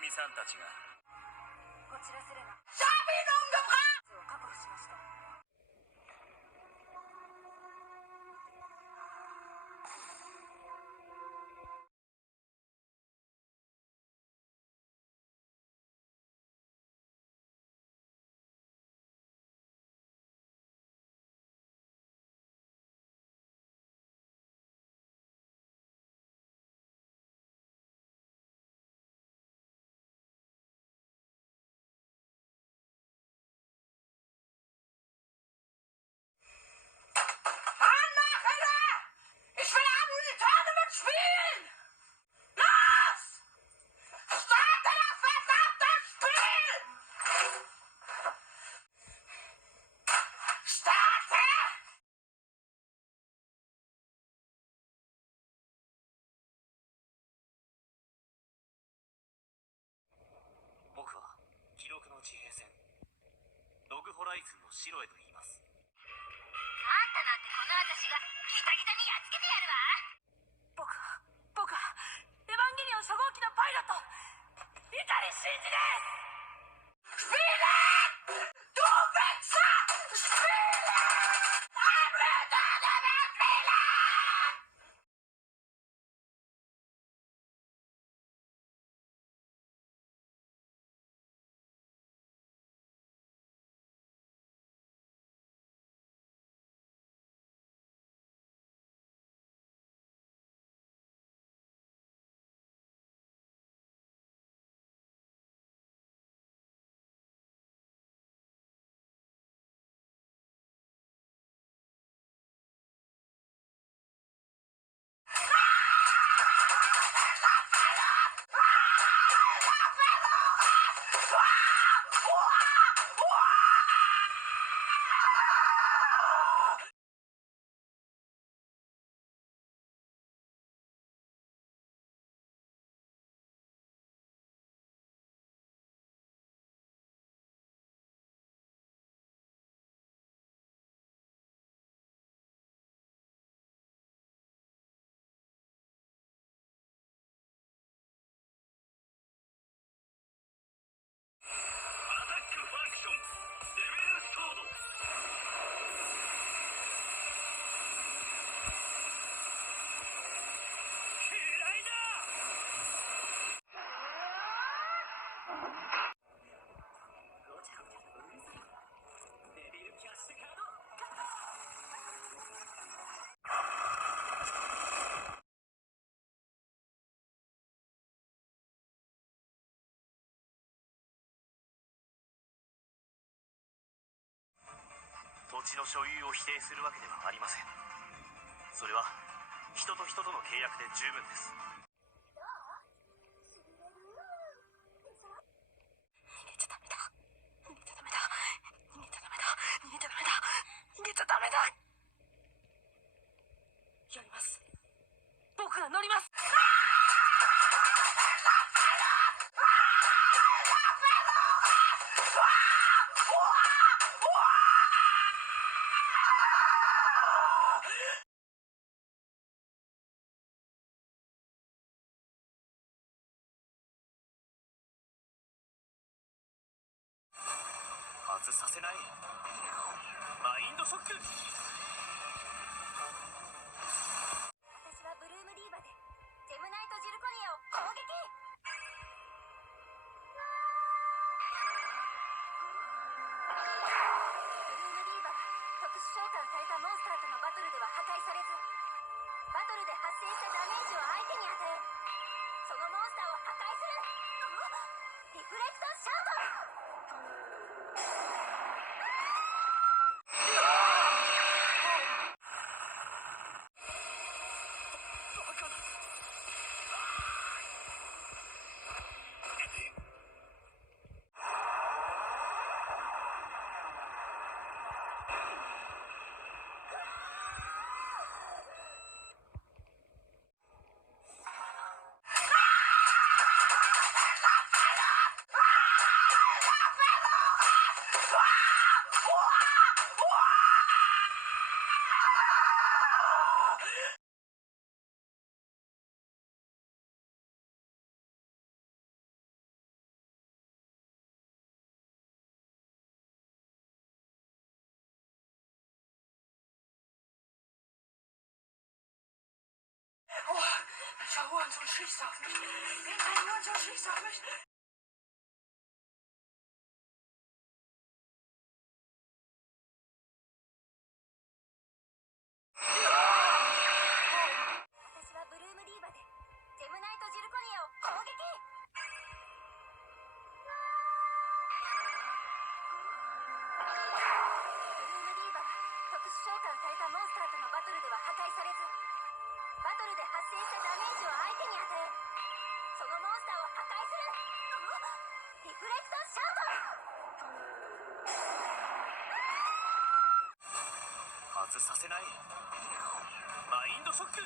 みさんたちがこちらセレナを確保しました。僕は記録の地平線ログホライズンのシロエと言います。あんたなんてこの私がギタギタにやっつけてやるわ。僕はエヴァンゲリオン初号機のパイロット碇シンジです。スピードドーベッサスピードアブレーターダメスピード。土地の所有を否定するわけではありません。それは人と人との契約で十分です。逃げちゃダメだ逃げちゃダメだ逃げちゃダメだ逃げちゃダメだ逃げちゃダメだ。やります。僕が乗ります。外させないマインドショック。私はブルームディーバでジェムナイト・ジルコニアを攻撃。ブルームディーバは特殊召喚されたモンスターとのバトルでは破壊されず、バトルで発生したダメージを相手に与え、そのモンスターを破壊するリフレクトシャウト。小万就是小妹，变态我就是小妹。私はブルームディーバでジェムナイト・ジルコニアを攻撃。特殊召喚されたモンスターとのバトルでは破壊されず、バトルで発生したダメージを相手に与え、そのモンスターを破壊するリフレクトシャウト。外させない。マインドショック。